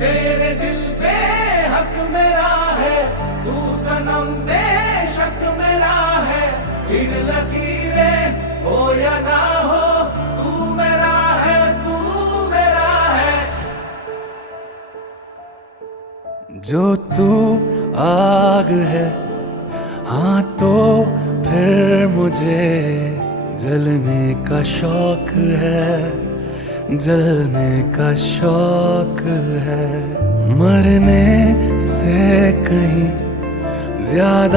तेरे दिल पे हक मेरा है, तू सनम बेशक मेरा है। फिर लकीरें हो या ना हो, तू मेरा है, तू मेरा है। जो तू आग है, हाँ तो फिर मुझे जलने का शौक है, जलने का शौक है। मरने से कहीं ज्यादा